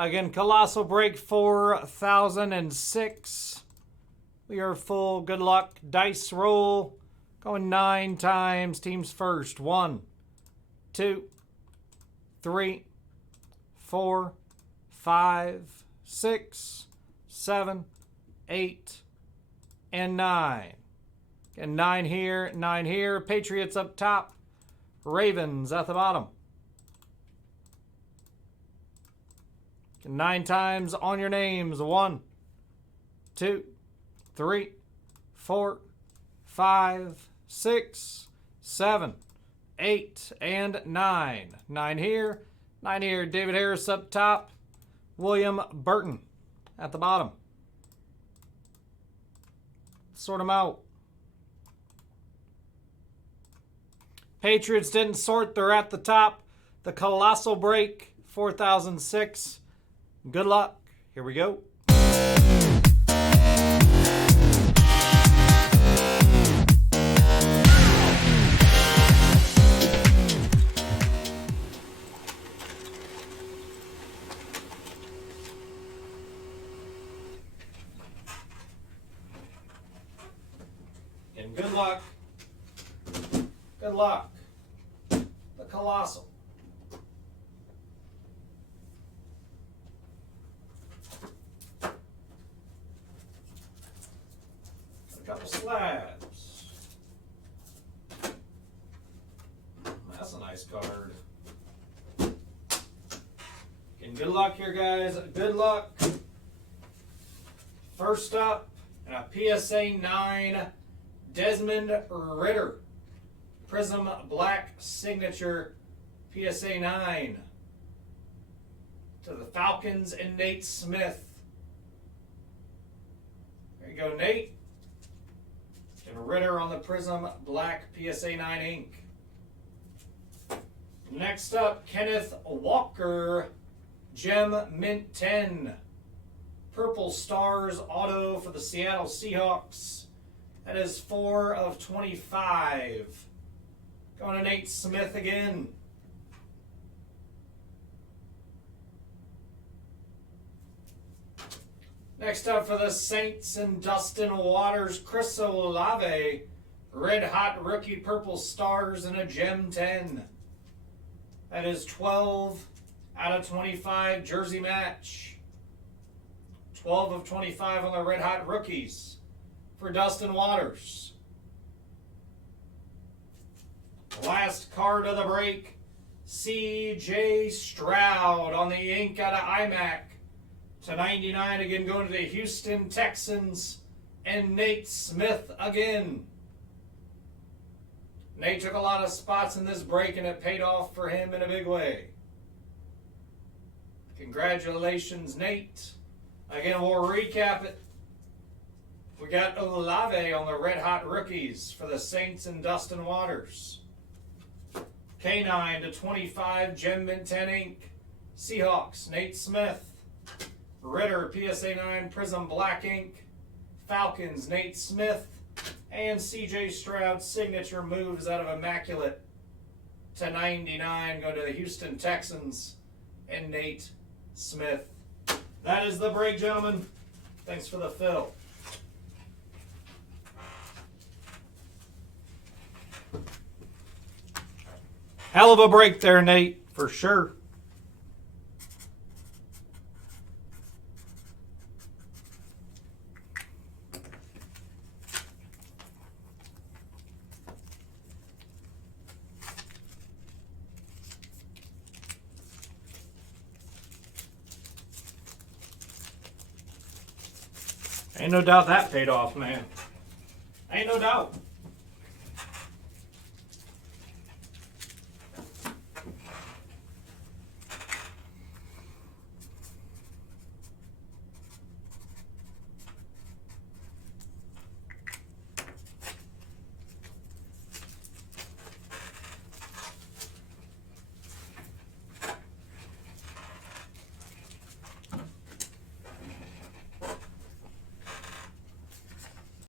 Again, Colossal break 4006. We are full. Good luck. Dice roll. Going 9 times. Teams first. 1, 2, 3, 4, 5, 6, 7, 8, and 9. And 9 here, 9 here. Patriots up top. Ravens at the bottom. 9 times on your names. 1, 2, 3, 4, 5, 6, 7, 8, and 9. 9 here, 9 here. David Harris up top. William Burton at the bottom. Sort them out. Patriots didn't sort. They're at the top. The Colossal break, 4006. Good luck. Here we go. And good luck. Good luck. The Colossal. A couple slabs. That's a nice card. And good luck here, guys. Good luck. First up, a PSA 9 Desmond Ritter. Prism Black Signature PSA 9. To the Falcons and Nate Smith. There you go, Nate. And Ritter on the Prism Black PSA 9 ink. Next up, Kenneth Walker, Gem Mint 10. Purple Stars Auto for the Seattle Seahawks. That is 4 of 25. Going to Nate Smith again. Next up for the Saints and Dustin Waters, Chris Olave, Red Hot Rookie Purple Stars and a Gem 10. That is 12 out of 25 jersey match. 12 of 25 on the Red Hot Rookies for Dustin Waters. Last card of the break, C.J. Stroud on the ink out of iMac. To 99 again, going to the Houston Texans and Nate Smith again. Nate took a lot of spots in this break and it paid off for him in a big way. Congratulations, Nate. Again, we'll recap it. We got Olave on the Red Hot Rookies for the Saints and Dustin Waters. K9 to 25, Gem Mint 10 ink. Seahawks, Nate Smith. Ritter, PSA 9, Prism Black ink. Falcons, Nate Smith. And C.J. Stroud signature moves out of Immaculate to 99. Go to the Houston Texans and Nate Smith. That is the break, gentlemen. Thanks for the fill. Hell of a break there, Nate, for sure. Ain't no doubt that paid off, man. Ain't no doubt.